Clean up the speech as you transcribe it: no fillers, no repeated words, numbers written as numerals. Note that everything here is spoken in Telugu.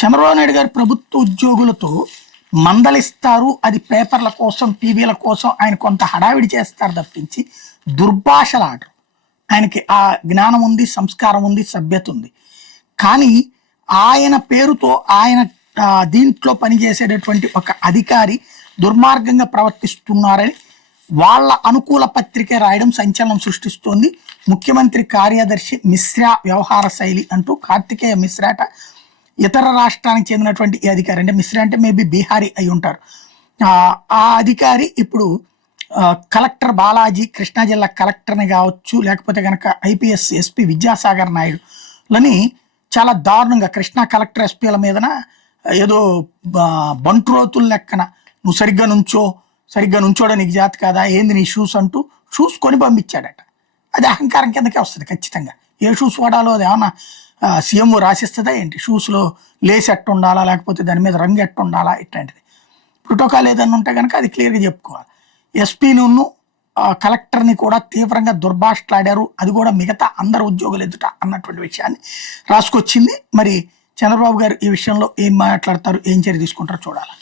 చంద్రబాబు నాయుడు గారు ప్రభుత్వ ఉద్యోగులతో మందలిస్తారు, అది పేపర్ల కోసం టీవీల కోసం ఆయన కొంత హడావిడి చేస్తారు తప్పించి దుర్భాషలాడరు. ఆయనకి ఆ జ్ఞానం ఉంది, సంస్కారం ఉంది, సభ్యత ఉంది. కానీ ఆయన పేరుతో ఆయన దీంట్లో పనిచేసేటటువంటి ఒక అధికారి దుర్మార్గంగా ప్రవర్తిస్తున్నారని వాళ్ళ అనుకూల పత్రిక రాయడం సంచలనం సృష్టిస్తోంది. ముఖ్యమంత్రి కార్యదర్శి మిశ్రా వ్యవహార శైలి అంటూ కార్తికేయ మిశ్రాట ఇతర రాష్ట్రానికి చెందినటువంటి ఈ అధికారి, అంటే మిశ్రా అంటే మేబీ బీహారీ అయి ఉంటారు. ఆ అధికారి ఇప్పుడు కలెక్టర్ బాలాజీ, కృష్ణా జిల్లా కలెక్టర్ని కావచ్చు, లేకపోతే కనుక ఐపీఎస్ ఎస్పీ విద్యాసాగర్ నాయుడులని చాలా దారుణంగా కృష్ణా కలెక్టర్ ఎస్పీల మీదన ఏదో బంట్రోతులు లెక్కన నువ్వు సరిగ్గా నుంచోడా, నీకు జాతి కాదా, ఏంది నీ షూస్ అంటూ షూస్ కొని పంపించాడట. అది అహంకారం కిందకే వస్తుంది ఖచ్చితంగా. ఏ షూస్ వాడాలో అది ఏమన్నా సీఎం రాసిస్తుందా ఏంటి? షూస్లో లేస్ ఎట్టు ఉండాలా, లేకపోతే దాని మీద రంగు ఎట్టు ఉండాలా, ఇట్లాంటిది ప్రోటోకాల్ ఏదన్నా ఉంటే కనుక అది క్లియర్గా చెప్పుకోవాలి. ఎస్పీను కలెక్టర్ని కూడా తీవ్రంగా దుర్భాషలాడారు, అది కూడా మిగతా అందరు ఉద్యోగులు ఎదుట అన్నటువంటి విషయాన్ని రాసుకొచ్చింది. మరి చంద్రబాబు గారు ఈ విషయంలో ఏం మాట్లాడతారు, ఏం చర్య తీసుకుంటారో చూడాలి.